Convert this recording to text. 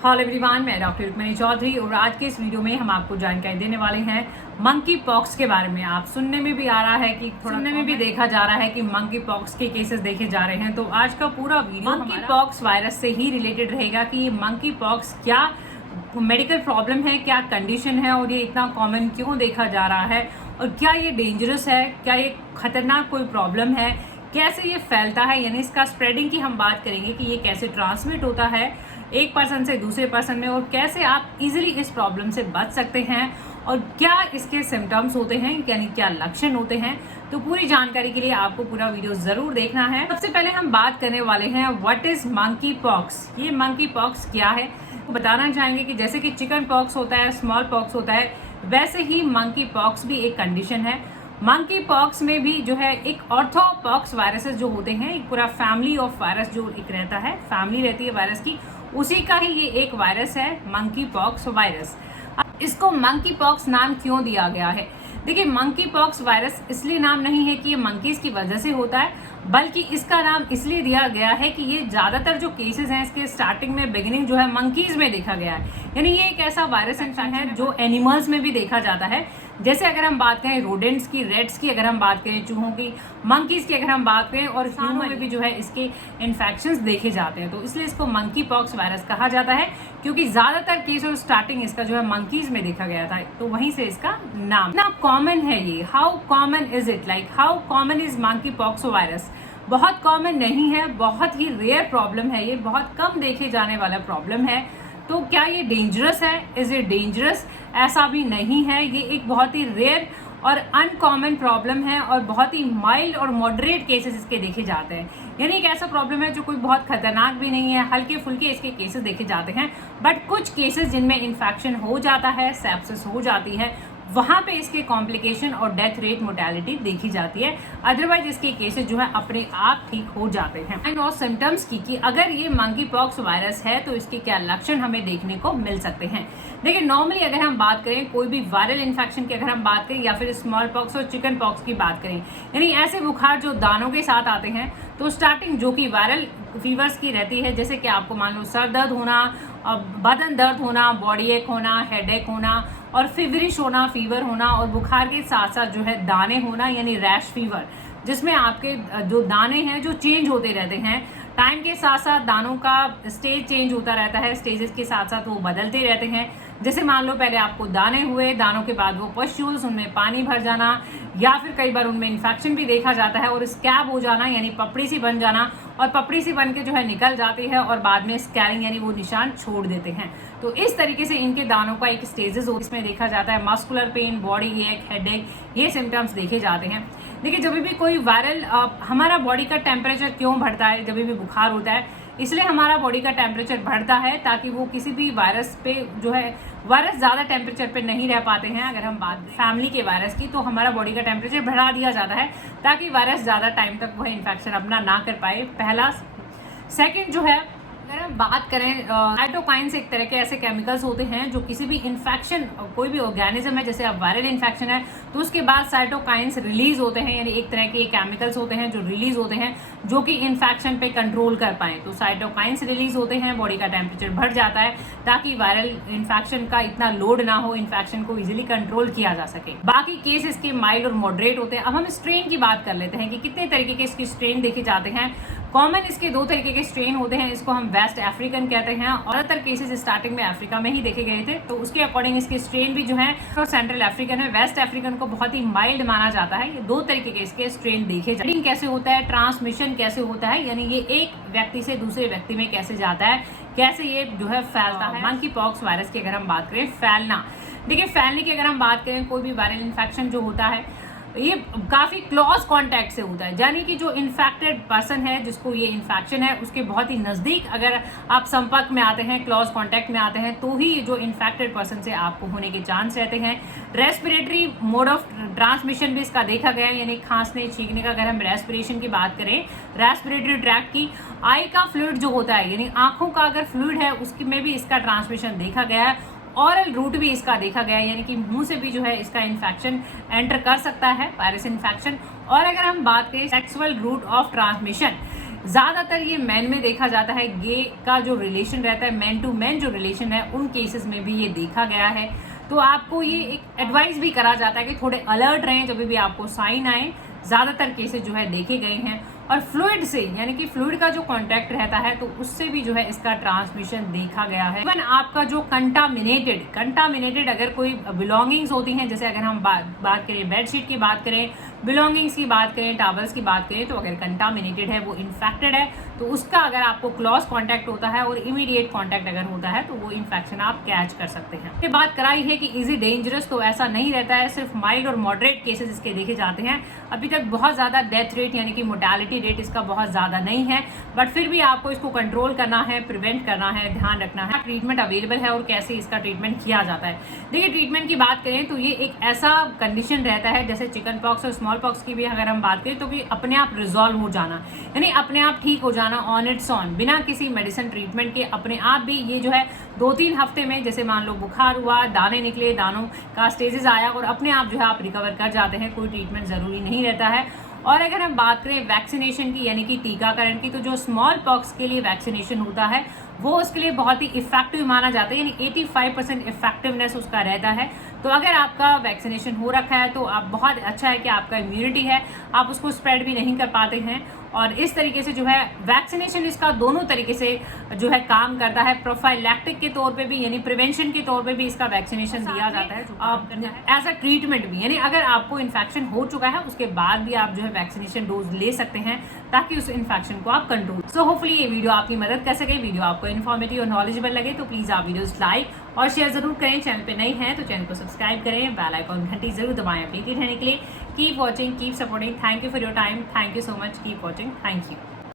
Hello everyone, मैं doctor Rukmini Chaudhary और आज के इस वीडियो में हम आपको जानकारी देने वाले हैं मंकी पॉक्स के बारे में। आप सुनने में भी आ रहा है कि सुनने में भी देखा जा रहा है कि मंकी पॉक्स के केसेस देखे जा रहे हैं। तो आज का पूरा वीडियो मंकी पॉक्स वायरस से ही रिलेटेड रहेगा कि ये मंकी पॉक्स क्या मेडिकल प्रॉब्लम है, क्या कंडीशन है और ये इतना कॉमन क्यों देखा जा रहा है और क्या ये डेंजरस है, क्या ये खतरनाक कोई प्रॉब्लम है, कैसे ये फैलता है, यानी इसका स्प्रेडिंग की हम बात करेंगे कि ये कैसे ट्रांसमिट होता है एक पर्सन से दूसरे पर्सन में और कैसे आप इजीली इस प्रॉब्लम से बच सकते हैं और क्या इसके सिम्टम्स होते हैं, यानी क्या लक्षण होते हैं। तो पूरी जानकारी के लिए आपको पूरा वीडियो जरूर देखना है। सबसे पहले हम बात करने वाले हैं व्हाट इज मंकी पॉक्स। ये मंकी पॉक्स क्या है तो बताना चाहेंगे कि जैसे कि चिकन पॉक्स होता है, स्मॉल पॉक्स होता है, वैसे ही मंकी पॉक्स भी एक कंडीशन है। मंकी पॉक्स में भी जो है एक ऑर्थोपॉक्स वायरसेस जो होते हैं, एक पूरा फैमिली ऑफ वायरस जो एक रहता है, फैमिली रहती है वायरस की, उसी का ही ये एक वायरस है मंकी पॉक्स वायरस। अब इसको मंकी पॉक्स नाम क्यों दिया गया है? देखिए, मंकी पॉक्स वायरस इसलिए नाम नहीं है कि ये मंकीज की वजह से होता है, बल्कि इसका नाम इसलिए दिया गया है कि ये ज्यादातर जो केसेस हैं इसके स्टार्टिंग में बिगिनिंग जो है मंकीज में देखा गया है। यानी ये एक ऐसा वायरस इन्फेक्शन है जो एनिमल्स में भी देखा जाता है। जैसे अगर हम बात करें रोडेंट्स की, रेड्स की, अगर हम बात करें चूहों की, मंकीज की अगर हम बात करें, और ह्यूमन में भी जो है इसके इन्फेक्शंस देखे जाते हैं। तो इसलिए इसको मंकी पॉक्स वायरस कहा जाता है क्योंकि ज्यादातर केस और स्टार्टिंग इसका जो है मंकीज में देखा गया था, तो वहीं से इसका नाम। ना कॉमन है ये, how common is it, like how common is monkey pox virus? बहुत कॉमन नहीं है, बहुत ही रेयर प्रॉब्लम है, ये बहुत कम देखे जाने वाला प्रॉब्लम है। तो क्या ये डेंजरस है? Is it dangerous? ऐसा भी नहीं है। ये एक बहुत ही रेयर और अनकॉमन प्रॉब्लम है और बहुत ही माइल्ड और मॉडरेट केसेस इसके देखे जाते हैं। यानी एक ऐसा प्रॉब्लम है जो कोई बहुत खतरनाक भी नहीं है, हल्के फुल्के इसके केसेस देखे जाते हैं। बट कुछ केसेस जिनमें इन्फेक्शन हो जाता है, सेप्सिस हो जाती है, वहां पे इसके कॉम्प्लिकेशन और डेथ रेट मोर्टेलिटी देखी जाती है। अदरवाइज इसके केसेस जो है अपने आप ठीक हो जाते हैं। एंड और सिम्टम्स की कि अगर ये मंकी पॉक्स वायरस है तो इसके क्या लक्षण हमें देखने को मिल सकते हैं। देखिए, नॉर्मली अगर हम बात करें कोई भी वायरल इन्फेक्शन की, अगर हम बात करें या फिर स्मॉल पॉक्स और चिकन पॉक्स की बात करें, यानी ऐसे बुखार जो दानों के साथ आते हैं, तो स्टार्टिंग जो कि वायरल फीवर्स की रहती है, जैसे कि आपको मान लो सर दर्द होना, बदन दर्द होना, बॉडी एक होना, हेडेक होना और फीवरिश होना, फीवर होना, और बुखार के साथ साथ जो है दाने होना, यानी रैश फीवर, जिसमें आपके जो दाने हैं जो चेंज होते रहते हैं टाइम के साथ साथ, दानों का स्टेज चेंज होता रहता है, स्टेजेस के साथ साथ वो बदलते रहते हैं। जैसे मान लो पहले आपको दाने हुए, दानों के बाद वो पस्ट्यूल्स, उनमें पानी भर जाना, या फिर कई बार उनमें इन्फेक्शन भी देखा जाता है, और स्कैब हो जाना यानी पपड़ी सी बन जाना, और पपड़ी सी बन के जो है निकल जाती है और बाद में स्कैरिंग यानी वो निशान छोड़ देते हैं। तो इस तरीके से इनके दानों का एक स्टेजेस हो, इसमें देखा जाता है मस्कुलर पेन, बॉडी एक, हेडेक, ये सिम्टम्स देखे जाते हैं। देखिए, जब भी कोई वायरल हमारा बॉडी का टेम्परेचर क्यों बढ़ता है जब भी बुखार होता है? इसलिए हमारा बॉडी का टेम्परेचर बढ़ता है ताकि वो किसी भी वायरस पे जो है, वायरस ज्यादा टेम्परेचर पे नहीं रह पाते हैं। अगर हम बात फैमिली के वायरस की, तो हमारा बॉडी का टेम्परेचर बढ़ा दिया जाता है ताकि वायरस ज्यादा टाइम तक वह इन्फेक्शन अपना ना कर पाए, पहला। सेकेंड जो है, अगर हम बात करें, साइटोकाइन्स एक तरह के ऐसे केमिकल्स होते हैं जो किसी भी इन्फेक्शन, कोई भी ऑर्गेनिज्म है, जैसे अब वायरल इन्फेक्शन है तो उसके बाद साइटोकाइन्स रिलीज होते हैं, यानी एक तरह के केमिकल्स होते हैं जो रिलीज होते हैं जो कि इन्फेक्शन पे कंट्रोल कर पाए। तो साइटोकाइन्स रिलीज होते हैं, बॉडी का टेम्परेचर बढ़ जाता है ताकि वायरल इन्फेक्शन का इतना लोड ना हो, इन्फेक्शन को इजिली कंट्रोल किया जा सके। बाकी केस इसके माइल्ड और मॉडरेट होते हैं। अब हम स्ट्रेन की बात कर लेते हैं कि कितने तरीके के इसके स्ट्रेन देखे जाते हैं। कॉमन इसके दो तरीके के स्ट्रेन होते हैं, इसको हम वेस्ट अफ्रीकन कहते हैं, और ज्यादातर केसेस स्टार्टिंग में अफ्रीका में ही देखे गए थे, तो उसके अकॉर्डिंग इसके स्ट्रेन भी जो है और सेंट्रल अफ्रीकन है। वेस्ट अफ्रीकन को बहुत ही माइल्ड माना जाता है। ये दो तरीके के इसके स्ट्रेन देखे जाते हैं। कैसे होता है, ट्रांसमिशन कैसे होता है, यानी ये एक व्यक्ति से दूसरे व्यक्ति में कैसे जाता है, कैसे ये जो है फैलता है। मंकी पॉक्स वायरस की अगर हम बात करें, फैलना, देखिए फैलने की अगर हम बात करें, कोई भी वायरल इन्फेक्शन जो होता है ये काफी क्लोज कांटेक्ट से होता है, यानी कि जो इन्फेक्टेड पर्सन है जिसको ये इन्फेक्शन है उसके बहुत ही नजदीक अगर आप संपर्क में आते हैं, क्लोज कांटेक्ट में आते हैं, तो ही जो इन्फेक्टेड पर्सन से आपको होने के चांस रहते हैं। रेस्पिरेटरी मोड ऑफ ट्रांसमिशन भी इसका देखा गया है, यानी खांसने छींकने का, अगर हम रेस्पिरेशन की बात करें, रेस्पिरेटरी ट्रैक्ट की, आई का फ्लूइड जो होता है यानी आंखों का अगर फ्लूइड है उसकी में भी इसका ट्रांसमिशन देखा गया है। ऑरल रूट भी इसका देखा गया है, यानी कि मुंह से भी जो है इसका इन्फेक्शन एंटर कर सकता है, वायरस इन्फेक्शन। और अगर हम बात करें सेक्सुअल रूट ऑफ ट्रांसमिशन, ज़्यादातर ये मैन में देखा जाता है, गे का जो रिलेशन रहता है, मैन टू मैन जो रिलेशन है, उन केसेस में भी ये देखा गया है। तो आपको ये एक एडवाइस भी करा जाता है कि थोड़े अलर्ट रहें जब भी आपको साइन आए। ज़्यादातर केसेस जो है देखे गए हैं। और फ्लूइड से, यानी कि फ्लूइड का जो कांटेक्ट रहता है तो उससे भी जो है इसका ट्रांसमिशन देखा गया है। इवन आपका जो कंटामिनेटेड अगर कोई बिलोंगिंग्स होती हैं, जैसे अगर हम बात करें बेडशीट की बात करें, बिलोंगिंग्स की बात करें, टॉवल्स की बात करें, तो अगर कंटामिनेटेड है, वो इन्फेक्टेड है, तो उसका अगर आपको क्लॉज कांटेक्ट होता है और इमीडिएट कांटेक्ट अगर होता है तो वो इन्फेक्शन आप कैच कर सकते हैं। ये बात कराई है कि इज इट डेंजरस, तो ऐसा नहीं रहता है, सिर्फ माइल्ड और मॉडरेट केसेस इसके देखे जाते हैं। अभी तक बहुत ज़्यादा डेथ रेट यानी कि मोर्टेलिटी रेट इसका बहुत ज़्यादा नहीं है, बट फिर भी आपको इसको कंट्रोल करना है, प्रिवेंट करना है, ध्यान रखना है। ट्रीटमेंट अवेलेबल है और कैसे इसका ट्रीटमेंट किया जाता है। देखिए, ट्रीटमेंट की बात करें तो ये एक ऐसा कंडीशन रहता है, जैसे चिकन पॉक्स और स्मॉल पॉक्स की भी अगर हम बात करें, तो कि अपने आप रिजॉल्व हो जाना, यानी अपने आप ठीक हो जाना ऑन इट्स ऑन, बिना किसी मेडिसिन ट्रीटमेंट के अपने आप भी ये जो है 2-3 हफ्ते में, जैसे मान लो बुखार हुआ, दाने निकले, दानों का स्टेजेस आया और अपने आप जो है आप रिकवर कर जाते हैं। कोई ट्रीटमेंट जरूरी नहीं रहता है। और अगर हम बात करें वैक्सीनेशन की, यानी कि टीकाकरण की, तो जो स्मॉल पॉक्स के लिए वैक्सीनेशन होता है वो उसके लिए बहुत ही इफेक्टिव माना जाता है, यानी 85% इफेक्टिवनेस उसका रहता है। तो अगर आपका वैक्सीनेशन हो रखा है तो आप बहुत अच्छा है कि आपका इम्यूनिटी है, आप उसको स्प्रेड भी नहीं कर पाते हैं। और इस तरीके से जो है वैक्सीनेशन इसका दोनों तरीके से जो है काम करता है। प्रोफाइलैक्टिक के तौर पे भी, यानी प्रिवेंशन के तौर पे भी इसका वैक्सीनेशन दिया जाता है, एज अ ट्रीटमेंट भी, यानी अगर आपको इन्फेक्शन हो चुका है उसके बाद भी आप जो है वैक्सीनेशन डोज ले सकते हैं ताकि उस इन्फेक्शन को आप कंट्रोल। सो होपफुली ये वीडियो आपकी मदद कर सके। वीडियो आपको इन्फॉर्मेटिव और नॉलेजेबल लगे तो प्लीज आप वीडियोस लाइक और शेयर जरूर करें। चैनल पे नए हैं तो चैनल को सब्सक्राइब करें, बेल आइकॉन घंटी जरूर दबाएं अपडेटेड रहने के लिए। Keep watching, keep supporting. Thank you for your time, thank you so much, keep watching, thank you.